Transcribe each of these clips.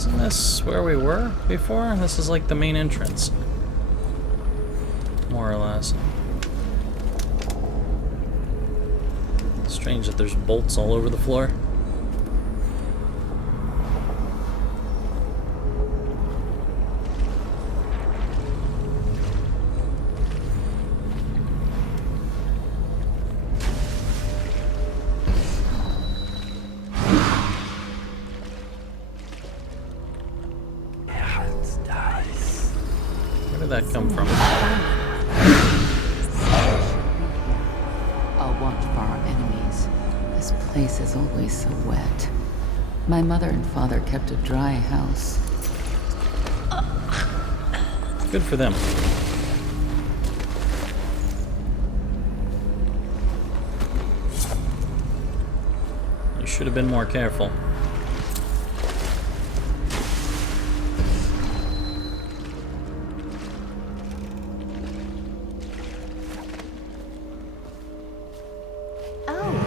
Isn't this where we were before? This is like the main entrance. More or less. Strange that there's bolts all over the floor. Where did that come from? I'll watch for our enemies. This place is always so wet. My mother and father kept a dry house. Good for them. You should have been more careful.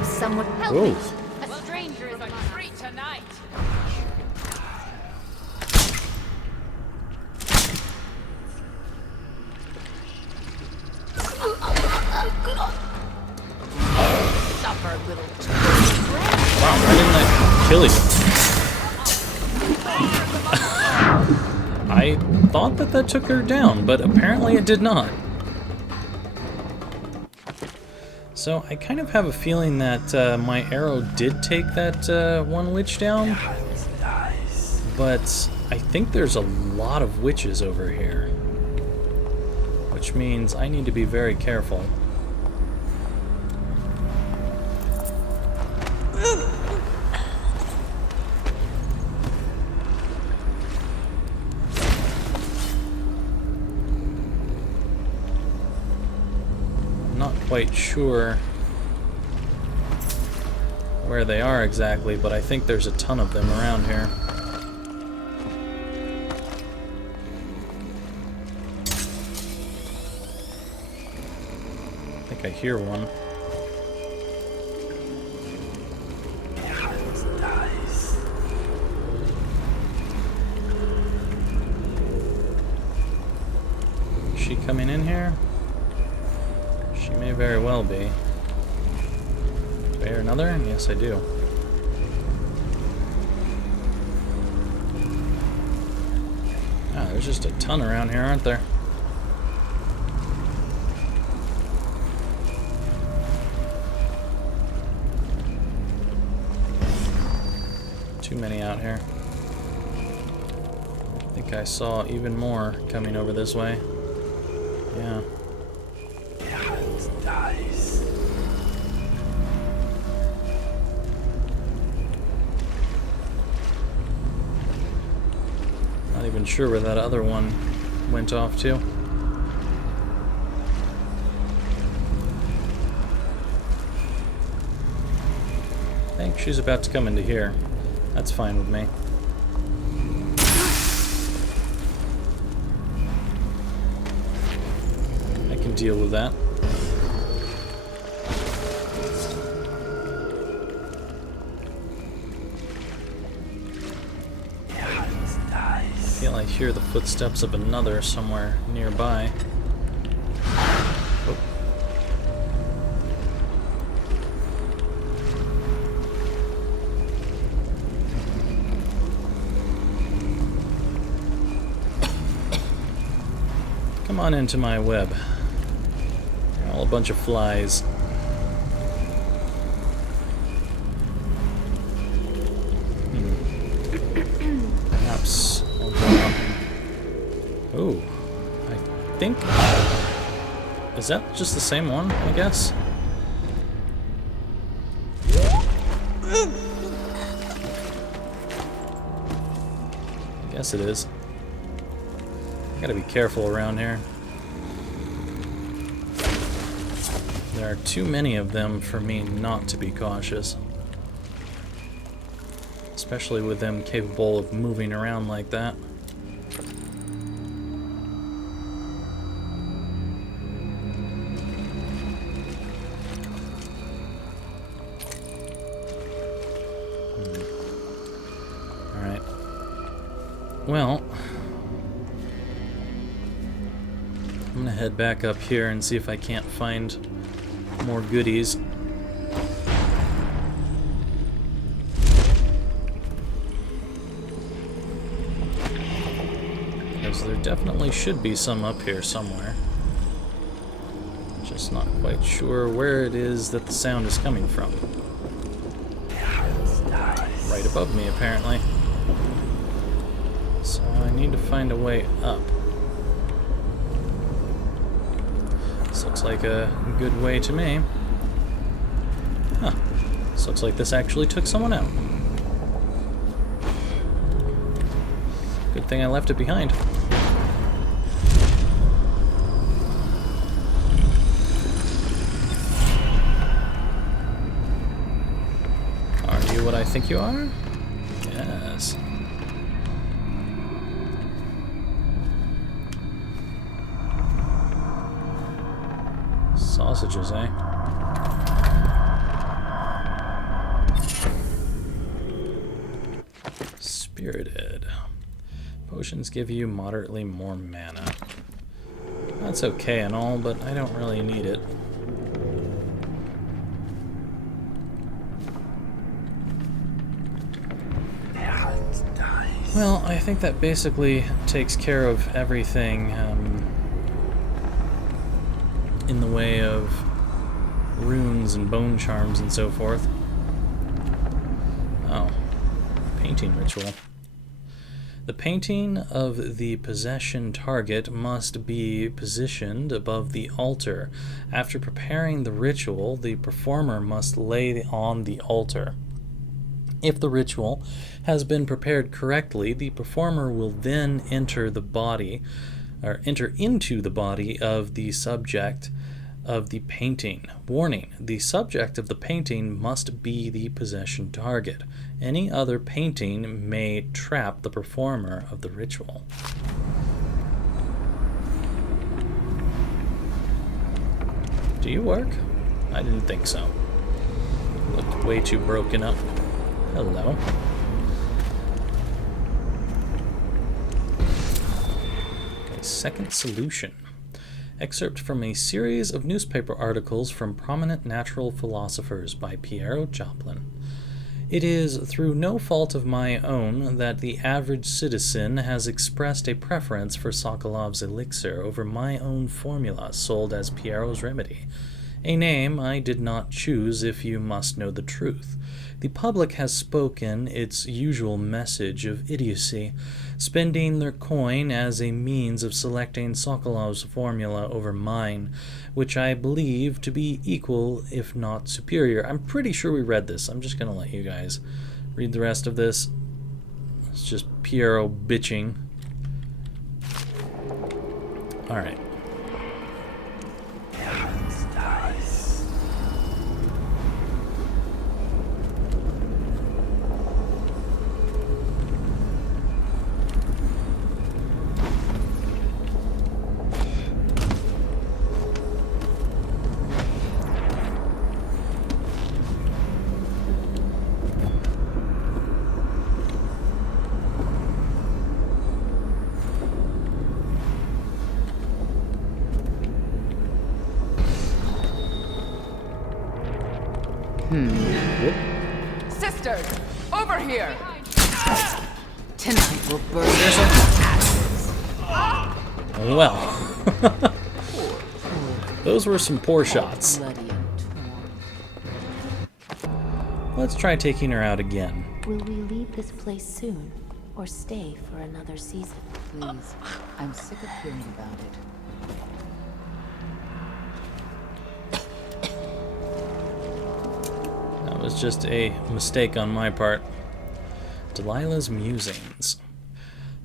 Someone help Whoa. me! A stranger is on street tonight! Suffer, little. Wow, why didn't that kill you? I thought that took her down, but apparently it did not. So I kind of have a feeling that my arrow did take that one witch down, but I think there's a lot of witches over here, which means I need to be very careful. Not quite sure where they are exactly, but I think there's a ton of them around here. I think I hear one. Is she coming in here? She may very well be. Do I hear another? Yes, I do. Ah, there's just a ton around here, aren't there? Too many out here. I think I saw even more coming over this way. Yeah. Not even sure where that other one went off to. I think she's about to come into here. That's fine with me. I can deal with that. I feel I hear the footsteps of another somewhere nearby. Oh. Come on into my web. You're all a bunch of flies. Perhaps I'll go up. Oh, I think... Is that just the same one, I guess? I guess it is. Gotta be careful around here. There are too many of them for me not to be cautious. Especially with them capable of moving around like that. Alright. Well, I'm gonna head back up here and see if I can't find more goodies. Because there definitely should be some up here somewhere. Just not quite sure where it is that the sound is coming from. Right above me, apparently. So I need to find a way up. This looks like a good way to me. Huh. This looks like this actually took someone out. Good thing I left it behind. Are you what I think you are? Yes. Sausages, eh? Spirited. Potions give you moderately more mana. That's okay and all, but I don't really need it. Well, I think that basically takes care of everything in the way of runes and bone charms and so forth. Oh, painting ritual. The painting of the possession target must be positioned above the altar. After preparing the ritual, the performer must lay on the altar. If the ritual has been prepared correctly, the performer will then enter into the body of the subject of the painting. Warning: the subject of the painting must be the possession target. Any other painting may trap the performer of the ritual. Do you work? I didn't think so. Looked way too broken up. Hello. Okay, second solution. Excerpt from a series of newspaper articles from prominent natural philosophers by Piero Joplin. It is through no fault of my own that the average citizen has expressed a preference for Sokolov's elixir over my own formula sold as Piero's remedy. A name I did not choose, if you must know the truth. The public has spoken its usual message of idiocy, spending their coin as a means of selecting Sokolov's formula over mine, which I believe to be equal, if not superior. I'm pretty sure we read this. I'm just going to let you guys read the rest of this. It's just Piero bitching. Alright. Sisters, over here! Tonight will burn Well. Those were some poor shots. Let's try taking her out again. Will we leave this place soon, or stay for another season? Please, I'm sick of hearing about it. That was just a mistake on my part. Delilah's Musings.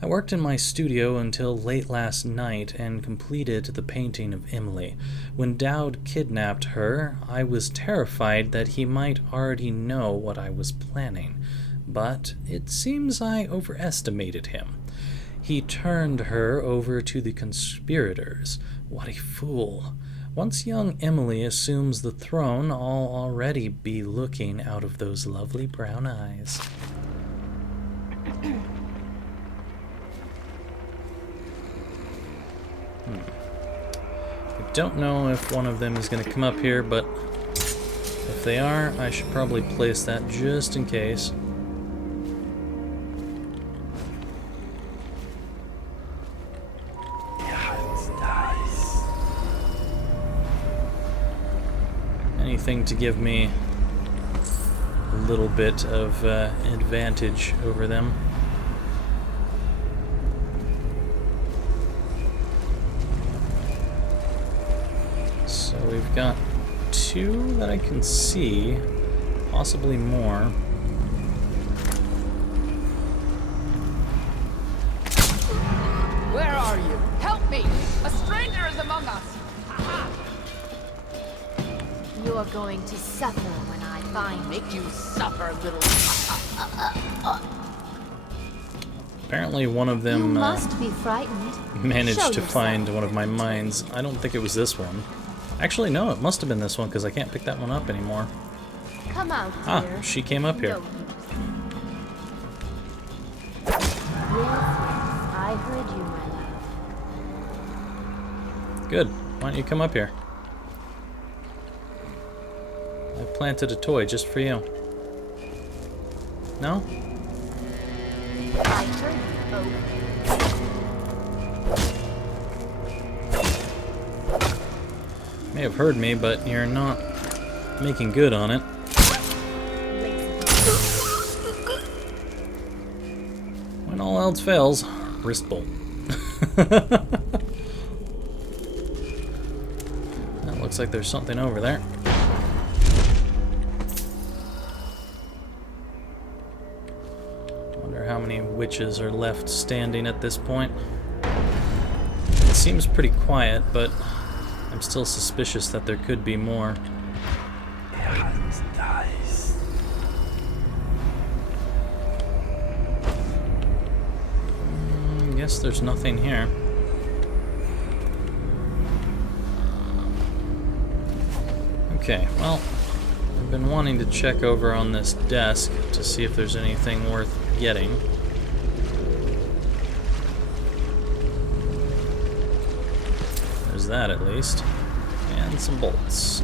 I worked in my studio until late last night and completed the painting of Emily. When Dowd kidnapped her, I was terrified that he might already know what I was planning, but it seems I overestimated him. He turned her over to the conspirators. What a fool. Once young Emily assumes the throne, I'll already be looking out of those lovely brown eyes. don't know if one of them is going to come up here, but if they are, I should probably place that just in case. Anything to give me a little bit of advantage over them. So we've got 2 that I can see, possibly more. Where are you? Help me! A stranger is among us! You're going to suffer when I find you. Make you suffer, little... Apparently one of You them must be frightened. managed Show to yourself. find one of my mines. I don't think it was this one. Actually, no, it must have been this one because I can't pick that one up anymore. Come out Ah, here. she came up here. No use. Yes, I heard you, my love. Good. Why don't you come up here? I planted a toy just for you. No? I heard you, Oak. May have heard me, but you're not making good on it. When all else fails, wrist bolt. That looks like there's something over there. Wonder how many witches are left standing at this point. It seems pretty quiet, but I'm still suspicious that there could be more. Guess there's nothing here. Okay, well, I've been wanting to check over on this desk to see if there's anything worth getting. There's that at least. And some bolts.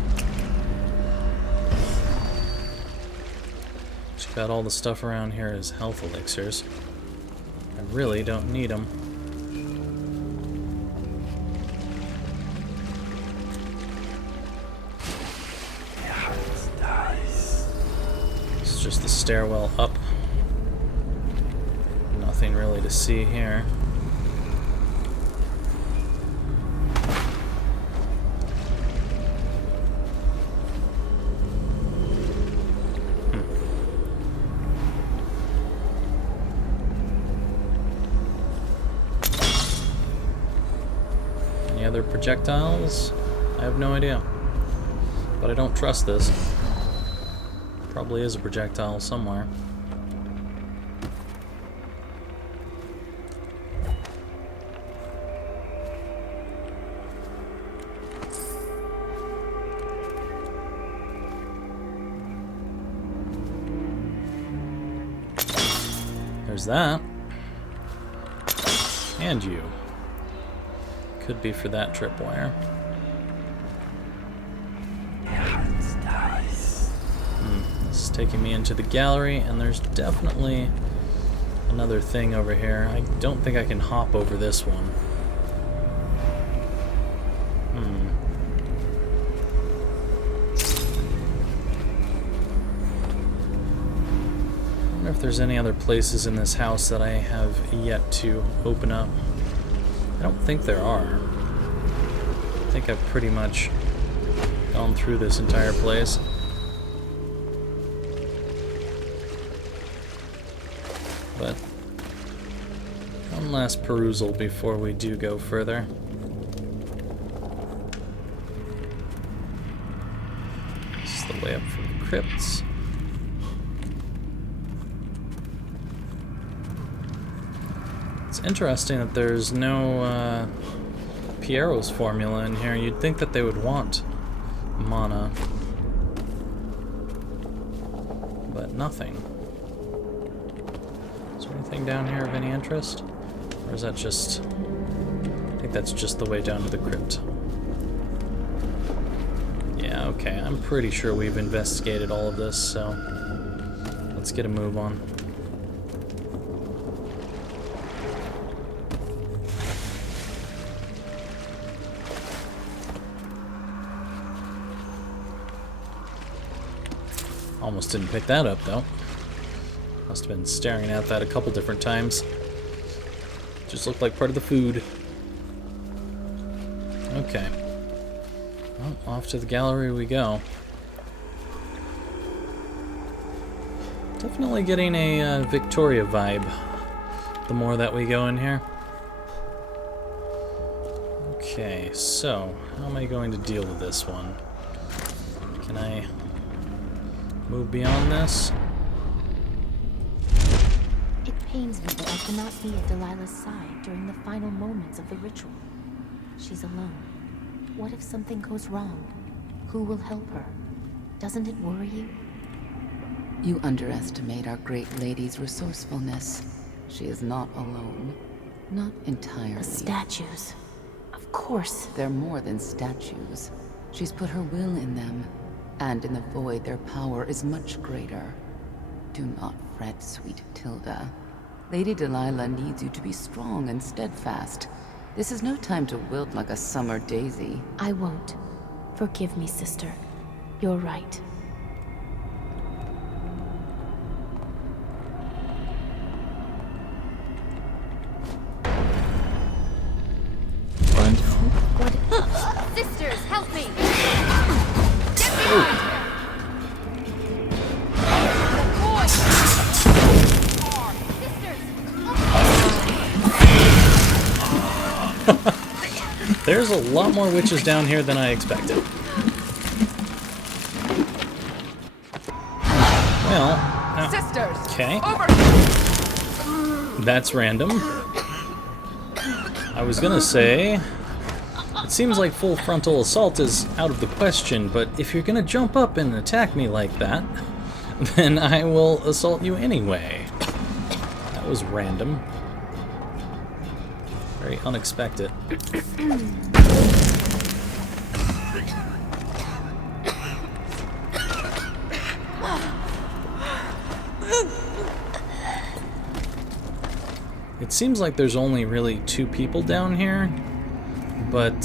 Just got all the stuff around here as health elixirs. I really don't need them. It's just the stairwell up. Nothing really to see here. Any other projectiles? I have no idea. But I don't trust this. Probably is a projectile somewhere. There's that. And you. Could be for that tripwire. This is taking me into the gallery, and there's definitely another thing over here. I don't think I can hop over this one. I wonder if there's any other places in this house that I have yet to open up. I don't think there are. I think I've pretty much gone through this entire place. But one last perusal before we do go further. This is the way up from the crypts. It's interesting that there's no Piero's formula in here. You'd think that they would want mana, but nothing. Is there anything down here of any interest? Or is that just... I think that's just the way down to the crypt. Yeah, okay, I'm pretty sure we've investigated all of this, so let's get a move on. Almost didn't pick that up, though. Must have been staring at that a couple different times. Just looked like part of the food. Okay. Well, off to the gallery we go. Definitely getting a Victoria vibe the more that we go in here. Okay, so how am I going to deal with this one? Can I move beyond this? It pains me that I cannot be at Delilah's side during the final moments of the ritual. She's alone. What if something goes wrong? Who will help her? Doesn't it worry you? You underestimate our great lady's resourcefulness. She is not alone. Not entirely. The statues. Of course. They're more than statues. She's put her will in them. And in the void, their power is much greater. Do not fret, sweet Tilda. Lady Delilah needs you to be strong and steadfast. This is no time to wilt like a summer daisy. I won't. Forgive me, sister. You're right. Sisters, help me! There's a lot more witches down here than I expected. Well, Sisters! okay. Over! That's random. I was gonna say, it seems like full frontal assault is out of the question, but if you're gonna jump up and attack me like that, then I will assault you anyway. That was random. Very unexpected. It seems like there's only really 2 people down here, but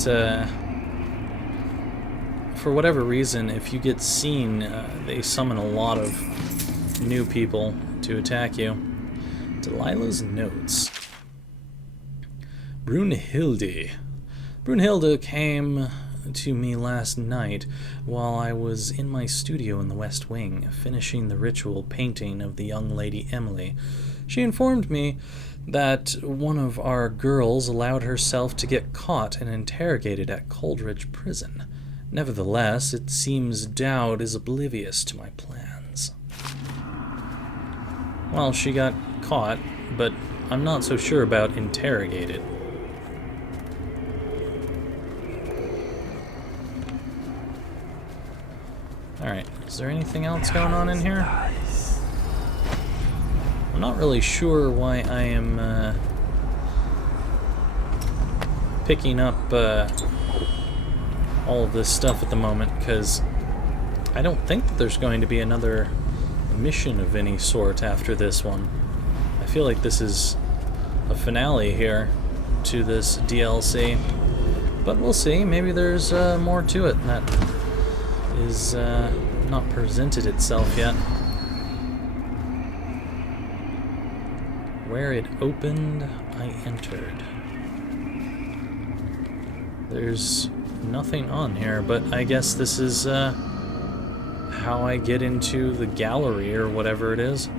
for whatever reason, if you get seen, they summon a lot of new people to attack you. Delilah's notes. Brunhilde. Brunhilde came to me last night while I was in my studio in the West Wing, finishing the ritual painting of the young lady Emily. She informed me that one of our girls allowed herself to get caught and interrogated at Coldridge Prison. Nevertheless, it seems Dowd is oblivious to my plans. Well, she got caught, but I'm not so sure about interrogated. Alright, is there anything else going on in here? I'm not really sure why I am picking up all of this stuff at the moment, because I don't think that there's going to be another mission of any sort after this one. I feel like this is a finale here to this DLC, but we'll see. Maybe there's more to it that is not presented itself yet. Where it opened, I entered. There's nothing on here, but I guess this is how I get into the gallery or whatever it is.